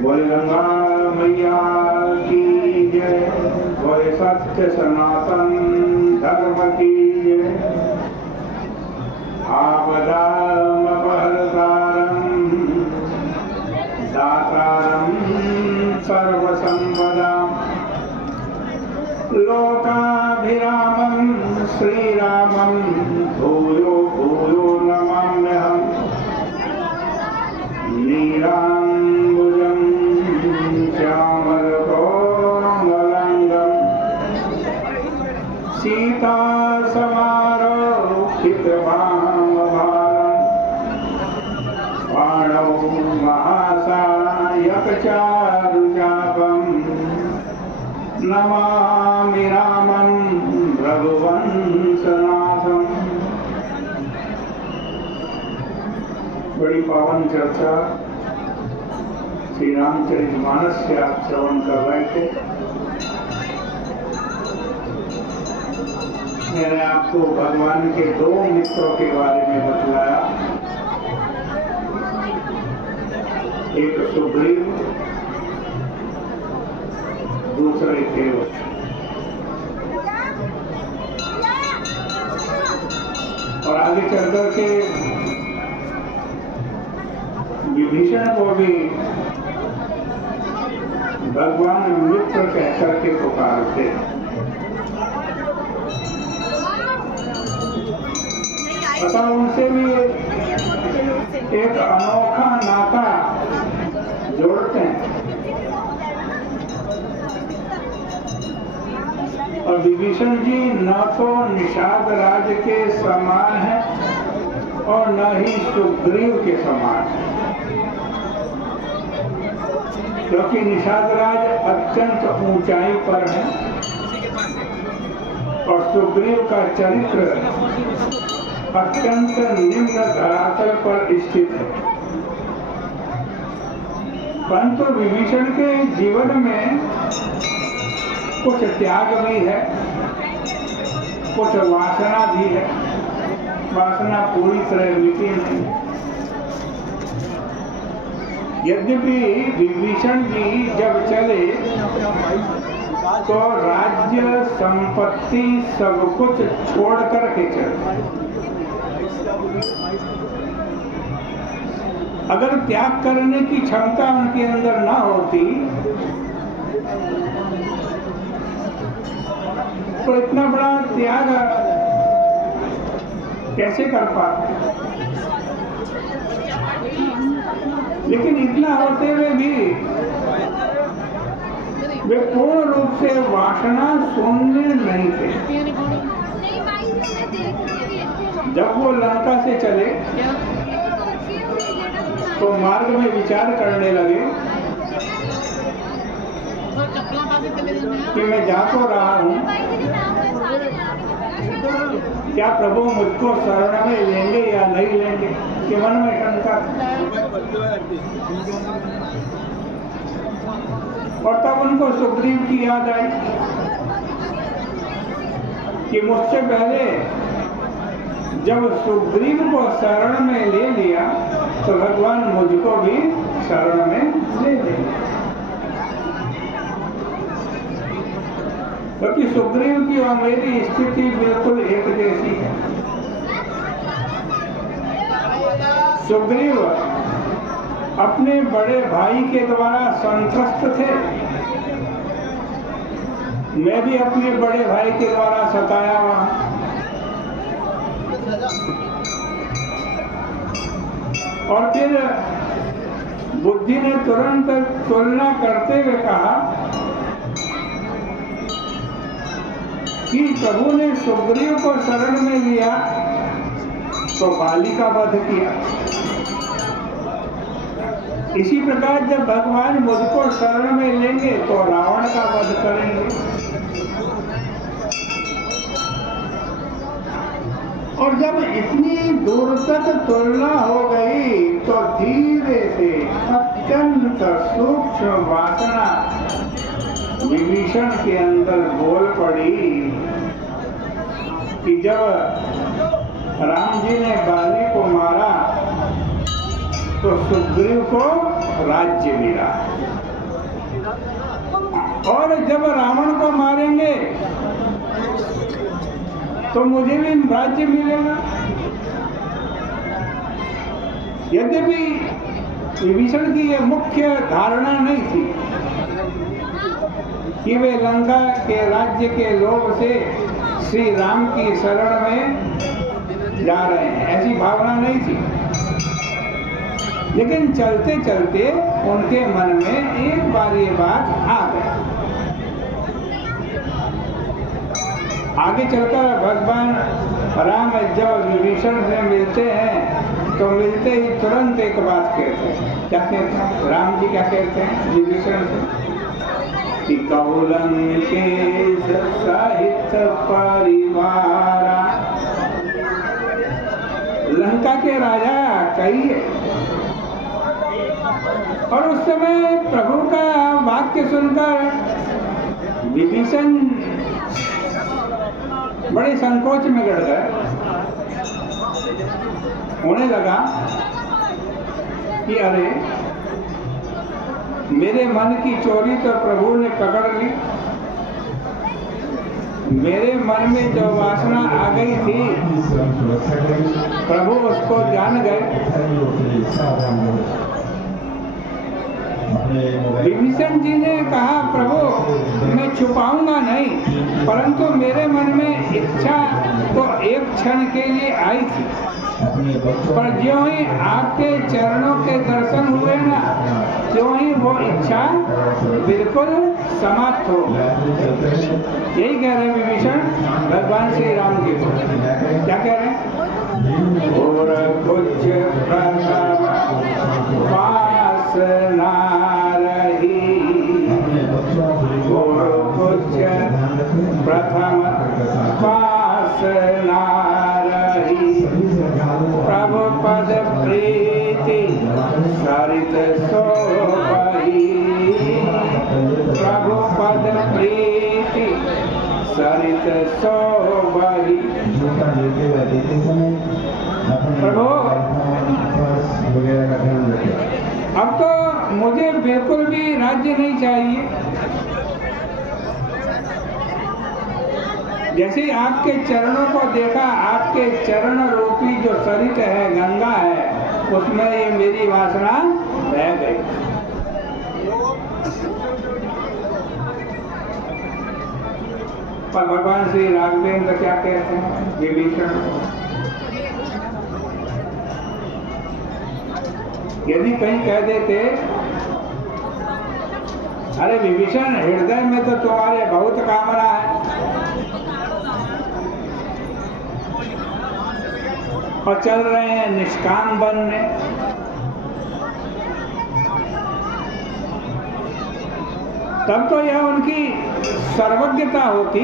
बोले गंगा मैया की जय, बोले सत्य सनातन धर्म की जय। आपदामपहर्तारं दातारं सर्वसंपदां लोकाभिरामं श्रीरामं भूयो भूयो नमाम्यहम्। नीलाम्बुजं श्यामलकोमलाङ्गं सीतासमारोहितवामभागं पाणौ महासायकचारुचापं नमामि रामं रघुवंशनाथम्। बड़ी पावन चर्चा श्री रामचरितमानस से आप श्रवण कर रहे थे। मैंने आपको भगवान के दो मित्रों के बारे में बतलाया, एक सुग्रीव, दूसरे देव। और आगे चलकर के विभीषण को भी भगवान मित्र कहकर के पुकारते। पता उनसे भी एक अनोखा नाता जोड़ते हैं। और विभीषण जी न तो निषाद राज के समान है और न ही सुग्रीव के समान है, क्योंकि निषाद राज अत्यंत ऊंचाई पर है और सुग्रीव का चरित्र अत्यंत निम्न धरातल पर स्थित है। परंतु विभीषण के जीवन में कुछ त्याग भी है, कुछ वासना भी है। वासना पूरी तरह मिटी नहीं। यद्यपि विभीषण जी जब चले तो राज्य संपत्ति सब कुछ छोड़ कर के चले। अगर त्याग करने की क्षमता उनके अंदर न होती तो इतना बड़ा त्याग कैसे कर पाते। लेकिन इतना होते हुए भी वे पूर्ण रूप से वासना शून्य नहीं थे। जब वो लंका से चले तो मार्ग में विचार करने लगे कि मैं जा तो रहा हूँ, क्या प्रभु मुझको शरण में लेंगे या नहीं लेंगे, कि मन में शंका। और तब उनको सुग्रीव की याद आई कि मुझसे पहले जब सुग्रीव को शरण में ले लिया तो भगवान मुझको भी शरण में ले लेंगे। क्योंकि सुग्रीव की और मेरी स्थिति बिल्कुल एक जैसी है। सुग्रीव अपने बड़े भाई के द्वारा संत्रस्त थे, मैं भी अपने बड़े भाई के द्वारा सताया हुआ। और फिर बुद्धि ने तुरंत तुलना करते हुए कहा कि प्रभु ने सुग्रीव को शरण में लिया तो बाली का वध किया। इसी प्रकार जब भगवान मुझको शरण में लेंगे तो रावण का वध करेंगे। और जब इतनी दूर तक तुलना हो गई तो धीरे से अत्यंत सूक्ष्म वासना विभीषण के अंदर बोल पड़ी कि जब राम जी ने बाली को मारा तो सुग्रीव को राज्य मिला। और जब रावण को मारेंगे तो मुझे भी राज्य मिलेगा। यद्यपि विभीषण की यह मुख्य धारणा नहीं थी कि वे लंका के राज्य के लोभ से श्री राम की शरण में जा रहे हैं, ऐसी भावना नहीं थी। लेकिन चलते चलते उनके मन में एक बार ये बात आ गई। आगे चलकर भगवान राम जब विभीषण से मिलते हैं तो मिलते ही तुरंत एक बात कहते हैं। क्या कहते हैं? राम जी क्या कहते हैं विभीषण से कि कौलंकेश सहित परिवारा, लंका के राजा कहिए। और उस समय प्रभु का वाक्य सुनकर विभीषण बड़े संकोच में गड़ गए। उन्हें लगा कि अरे मेरे मन की चोरी तो प्रभु ने पकड़ ली। मेरे मन में जो वासना आ गई थी प्रभु उसको जान गए। विभीषण जी ने कहा प्रभु मैं छुपाऊंगा नहीं, परंतु मेरे मन में इच्छा तो एक क्षण के लिए आई थी, पर ज्यों ही आपके चरणों के दर्शन हुए ना, त्यों ही वो इच्छा बिल्कुल समाप्त हो। यही कह रहे हैं विभीषण भगवान श्री राम जी को। क्या कह रहे हैं? और कुछ वासना रही, और कुछ प्रथम वासना रही, प्रभु पद प्रीति सरित सोबही, प्रभु पद प्रीति सरित सोबही। प्रभु अब तो मुझे बिल्कुल भी राज्य नहीं चाहिए। जैसे आपके चरणों को देखा, आपके चरण रूपी जो सरित है, गंगा है, उसमें ये मेरी वासना बह गई। पर भगवान श्री राघवेंद्र क्या कहते हैं विभीषण को? यदि कहीं कह देते अरे विभीषण हृदय में तो तुम्हारे बहुत कामना है और चल रहे हैं निष्काम बनने, तब तो यह उनकी सर्वज्ञता होती